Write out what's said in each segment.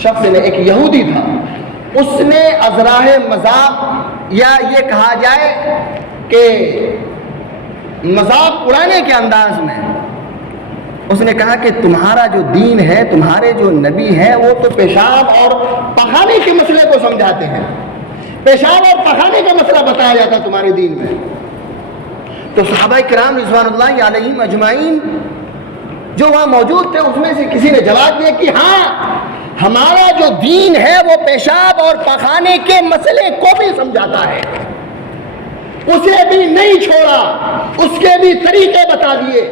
شخص نے، ایک یہودی تھا، اس نے ازراہ مذاق یا یہ کہا جائے کہ مذاق اڑانے کے انداز میں اس نے کہا کہ تمہارا جو دین ہے، تمہارے جو نبی ہیں، وہ تو پیشاب اور پخانے کے مسئلے کو سمجھاتے ہیں، پیشاب اور پخانے کا مسئلہ بتایا جاتا ہے تمہارے دین میں۔ تو صحابہ کرام رضوان اللہ علیہم اجمعین جو وہاں موجود تھے، اس میں سے کسی نے جواب دیا کہ ہاں، ہمارا جو دین ہے وہ پیشاب اور پخانے کے مسئلے کو بھی سمجھاتا ہے، اسے بھی نہیں چھوڑا، اس کے بھی طریقے بتا دیے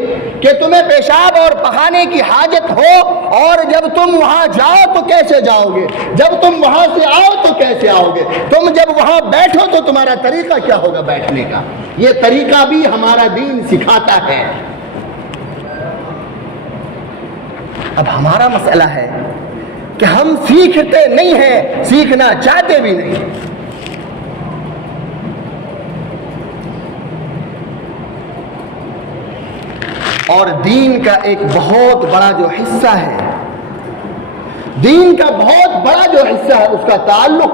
کہ تمہیں پیشاب اور پخانے کی حاجت ہو، اور جب تم وہاں جاؤ تو کیسے جاؤ گے، جب تم وہاں سے آؤ تو کیسے آؤ گے، تم جب وہاں بیٹھو تو تمہارا طریقہ کیا ہوگا بیٹھنے کا، یہ طریقہ بھی ہمارا دین سکھاتا ہے۔ اب ہمارا مسئلہ ہے کہ ہم سیکھتے نہیں ہیں، سیکھنا چاہتے بھی نہیں۔ اور دین کا ایک بہت بڑا جو حصہ ہے، دین کا بہت بڑا جو حصہ ہے، اس کا تعلق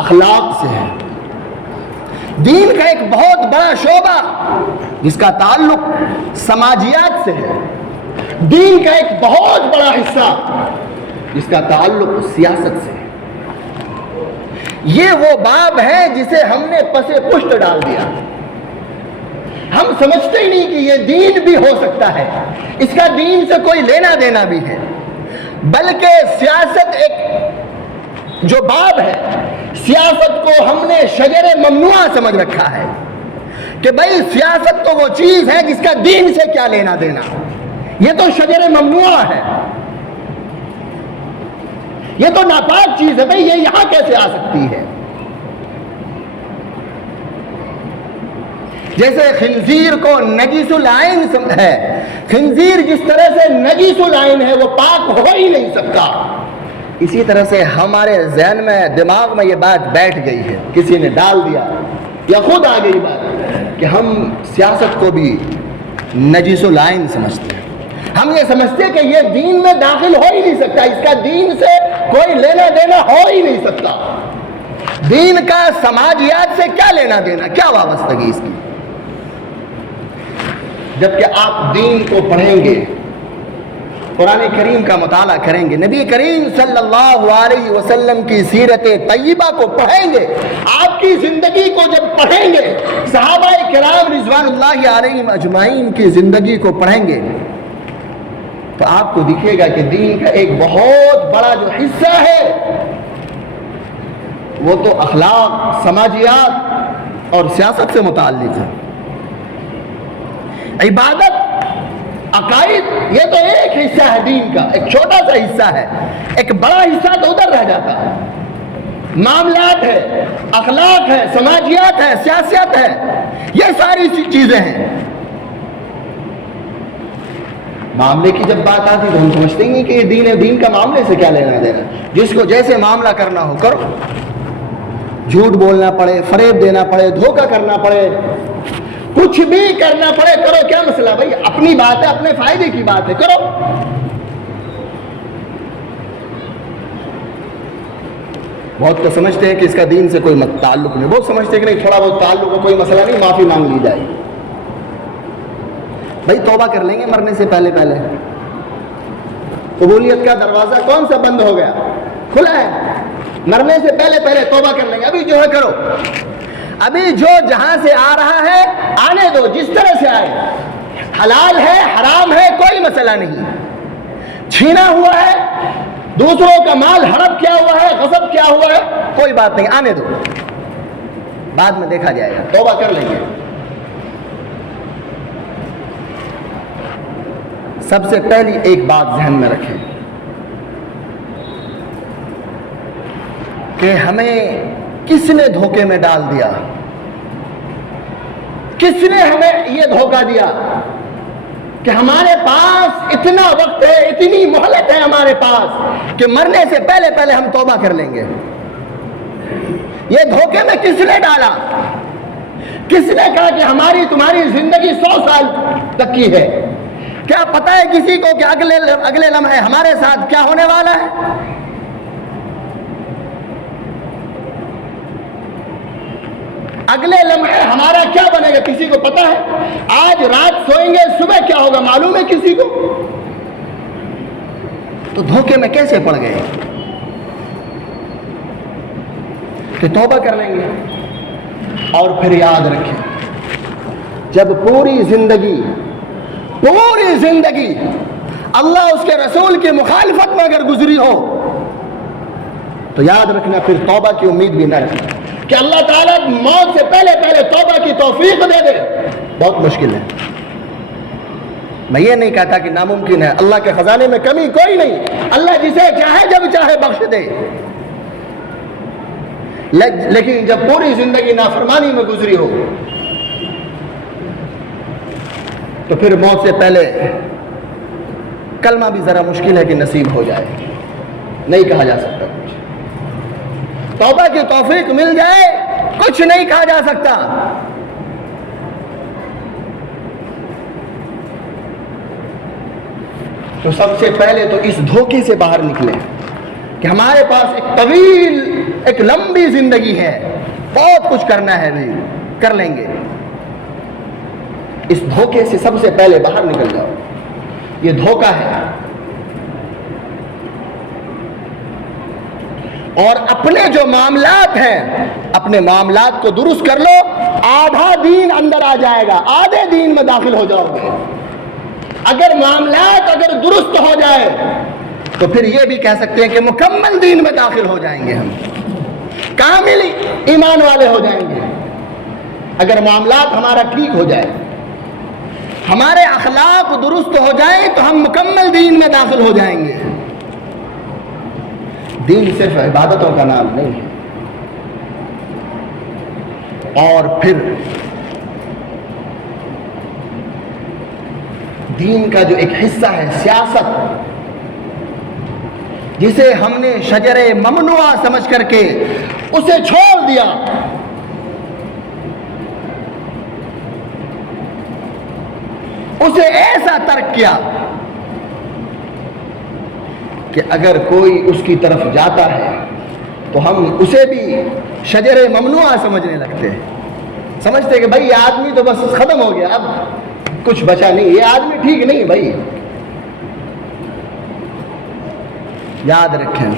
اخلاق سے ہے۔ دین کا ایک بہت بڑا شعبہ جس کا تعلق سماجیات سے ہے، دین کا ایک بہت بڑا حصہ جس کا تعلق سیاست سے ہے۔ یہ وہ باب ہے جسے ہم نے پسے پشت ڈال دیا۔ ہم سمجھتے ہی نہیں کہ یہ دین بھی ہو سکتا ہے، اس کا دین سے کوئی لینا دینا بھی ہے، بلکہ سیاست ایک جو باب ہے، سیاست کو ہم نے شجر ممنوعہ سمجھ رکھا ہے کہ بھائی سیاست تو وہ چیز ہے جس کا دین سے کیا لینا دینا، یہ تو شجر ممنوعہ ہے، یہ تو ناپاک چیز ہے، بھائی یہ یہاں کیسے آ سکتی ہے۔ جیسے خنزیر کو نجیس العین ہے، خنزیر جس طرح سے نجیس العین ہے وہ پاک ہو ہی نہیں سکتا، اسی طرح سے ہمارے ذہن میں، دماغ میں یہ بات بیٹھ گئی ہے، کسی نے ڈال دیا یا خود آ گئی بات کہ ہم سیاست کو بھی نجیس العین سمجھتے ہیں، ہم یہ سمجھتے ہیں کہ یہ دین میں داخل ہو ہی نہیں سکتا، اس کا دین سے کوئی لینا دینا ہو ہی نہیں سکتا، دین کا سماجیات سے کیا لینا دینا، کیا وابستگی اس کی۔ جبکہ آپ دین کو پڑھیں گے، قرآن کریم کا مطالعہ کریں گے، نبی کریم صلی اللہ علیہ وسلم کی سیرت طیبہ کو پڑھیں گے، آپ کی زندگی کو جب پڑھیں گے، صحابہ کرام رضوان اللہ علیہم اجمعین کی زندگی کو پڑھیں گے، تو آپ کو دکھے گا کہ دین کا ایک بہت بڑا جو حصہ ہے وہ تو اخلاق، سماجیات اور سیاست سے متعلق ہے۔ عبادت، عقائد، یہ تو ایک حصہ ہے دین کا، ایک چھوٹا سا حصہ ہے، ایک بڑا حصہ تو ادھر رہ جاتا ہے۔ معاملات ہے، اخلاق ہے، سماجیات ہے، سیاست ہے، یہ ساری چیزیں ہیں۔ معاملے کی جب بات آتی تو ہم سمجھتے ہی نہیں کہ یہ دین ہے، دین کا معاملے سے کیا لینا دینا، جس کو جیسے معاملہ کرنا ہو کرو، جھوٹ بولنا پڑے، فریب دینا پڑے، دھوکہ کرنا پڑے، کچھ بھی کرنا پڑے کرو، کیا مسئلہ بھائی، اپنی بات ہے، اپنے فائدے کی بات ہے، کرو۔ بہت تو سمجھتے ہیں کہ اس کا دین سے کوئی تعلق نہیں، بہت سمجھتے ہیں کہ نہیں، تھوڑا بہت تعلق ہے، کوئی مسئلہ نہیں، معافی مانگ لی جائے۔ بھائی توبہ کر لیں گے مرنے سے پہلے پہلے، قبولیت کا دروازہ کون سا بند ہو گیا، کھلا ہے، مرنے سے پہلے پہلے توبہ کر لیں گے، ابھی جو ہے کرو، ابھی جو جہاں سے آ رہا ہے آنے دو، جس طرح سے آئے، حلال ہے حرام ہے کوئی مسئلہ نہیں، چھینا ہوا ہے، دوسروں کا مال ہڑپ کیا ہوا ہے، غصب کیا ہوا ہے، کوئی بات نہیں، آنے دو، بعد میں دیکھا جائے گا، توبہ کر لیں گے۔ سب سے پہلی ایک بات ذہن میں رکھیں کہ ہمیں کس نے دھوکے میں ڈال دیا، کس نے ہمیں یہ دھوکہ دیا کہ ہمارے پاس اتنا وقت ہے، اتنی مہلت ہے ہمارے پاس کہ مرنے سے پہلے پہلے ہم توبہ کر لیں گے۔ یہ دھوکے میں کس نے ڈالا؟ کس نے کہا کہ ہماری تمہاری زندگی 100 سال تک کی ہے؟ کیا پتہ ہے کسی کو کہ اگلے لمحے ہمارے ساتھ کیا ہونے والا ہے؟ اگلے لمحے ہمارا کیا بنے گا کسی کو پتہ ہے؟ آج رات سوئیں گے صبح کیا ہوگا معلوم ہے کسی کو؟ تو دھوکے میں کیسے پڑ گئے کہ توبہ کر لیں گے؟ اور پھر یاد رکھیں، جب پوری زندگی اللہ اس کے رسول کی مخالفت میں اگر گزری ہو تو یاد رکھنا پھر توبہ کی امید بھی نہ رکھنا کہ اللہ تعالیٰ موت سے پہلے توبہ کی توفیق دے دے، بہت مشکل ہے۔ میں یہ نہیں کہتا کہ ناممکن ہے، اللہ کے خزانے میں کمی کوئی نہیں، اللہ جسے چاہے جب چاہے بخش دے، لیکن جب پوری زندگی نافرمانی میں گزری ہو تو پھر موت سے پہلے کلمہ بھی ذرا مشکل ہے کہ نصیب ہو جائے، نہیں کہا جا سکتا کچھ۔ توبہ کی توفیق مل جائے کچھ نہیں کہا جا سکتا۔ تو سب سے پہلے تو اس دھوکے سے باہر نکلے کہ ہمارے پاس ایک طویل ایک لمبی زندگی ہے، بہت کچھ کرنا ہے، بھی کر لیں گے۔ اس دھوکے سے سب سے پہلے باہر نکل جاؤ، یہ دھوکہ ہے۔ اور اپنے جو معاملات ہیں اپنے معاملات کو درست کر لو، آدھا دین اندر آ جائے گا، آدھے دین میں داخل ہو جاؤ گے۔ اگر معاملات درست ہو جائے تو پھر یہ بھی کہہ سکتے ہیں کہ مکمل دین میں داخل ہو جائیں گے، ہم کامل ایمان والے ہو جائیں گے۔ اگر معاملات ہمارا ٹھیک ہو جائے، ہمارے اخلاق درست ہو جائیں تو ہم مکمل دین میں داخل ہو جائیں گے۔ دین صرف عبادتوں کا نام نہیں ہے۔ اور پھر دین کا جو ایک حصہ ہے سیاست، جسے ہم نے شجر ممنوعہ سمجھ کر کے اسے چھوڑ دیا، اسے ایسا ترک کیا کہ اگر کوئی اس کی طرف جاتا ہے تو ہم اسے بھی شجر ممنوعہ سمجھنے لگتے ہیں، سمجھتے کہ بھائی یہ آدمی تو بس ختم ہو گیا، اب کچھ بچا نہیں، یہ آدمی ٹھیک نہیں بھائی۔ یاد رکھیں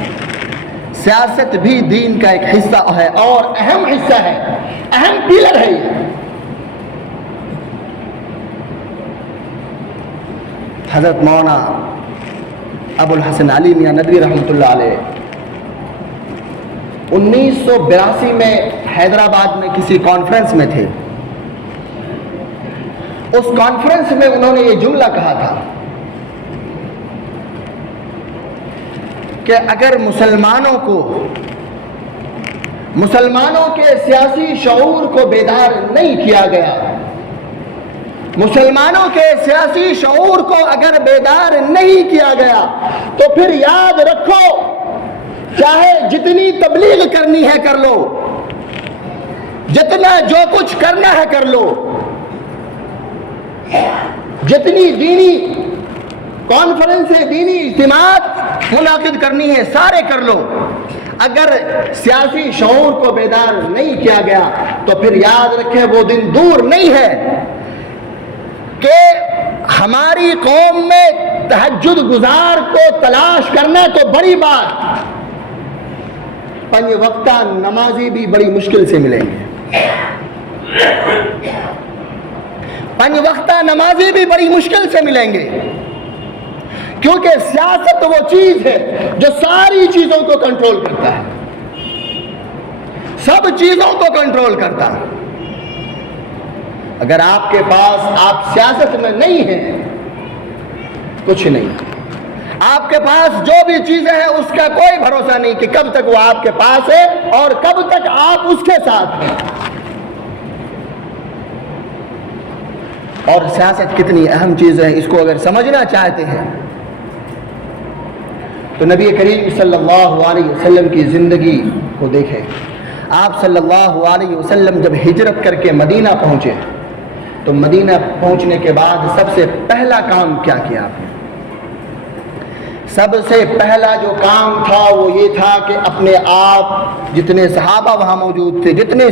سیاست بھی دین کا ایک حصہ ہے اور اہم حصہ ہے، اہم پلر ہے یہ۔ حضرت مولانا ابو الحسن علی میاں ندوی رحمۃ اللہ علیہ 1982 میں حیدرآباد میں کسی کانفرنس میں تھے۔ اس کانفرنس میں انہوں نے یہ جملہ کہا تھا کہ اگر مسلمانوں کے سیاسی شعور کو بیدار نہیں کیا گیا، مسلمانوں کے سیاسی شعور کو اگر بیدار نہیں کیا گیا تو پھر یاد رکھو چاہے جتنی تبلیغ کرنی ہے کر لو، جتنا جو کچھ کرنا ہے کر لو، جتنی دینی کانفرنسیں دینی اجتماعات منعقد کرنی ہے سارے کر لو، اگر سیاسی شعور کو بیدار نہیں کیا گیا تو پھر یاد رکھیں وہ دن دور نہیں ہے کہ ہماری قوم میں تہجد گزار کو تلاش کرنا تو بڑی بات، 5 وقتہ نمازی بھی بڑی مشکل سے ملیں گے، 5 وقتہ نمازی بھی بڑی مشکل سے ملیں گے، کیونکہ سیاست وہ چیز ہے جو ساری چیزوں کو کنٹرول کرتا ہے، سب چیزوں کو کنٹرول کرتا ہے۔ اگر آپ کے پاس آپ سیاست میں نہیں ہیں کچھ نہیں، آپ کے پاس جو بھی چیزیں ہیں اس کا کوئی بھروسہ نہیں کہ کب تک وہ آپ کے پاس ہے اور کب تک آپ اس کے ساتھ ہیں۔ اور سیاست کتنی اہم چیز ہے، اس کو اگر سمجھنا چاہتے ہیں تو نبی کریم صلی اللہ علیہ وسلم کی زندگی کو دیکھیں۔ آپ صلی اللہ علیہ وسلم جب ہجرت کر کے مدینہ پہنچے تو مدینہ پہنچنے کے بعد سب سے پہلا کام کیا کیا آپ نے؟ سب سے پہلا جو کام تھا وہ یہ تھا کہ اپنے آپ، جتنے صحابہ وہاں موجود تھے، جتنے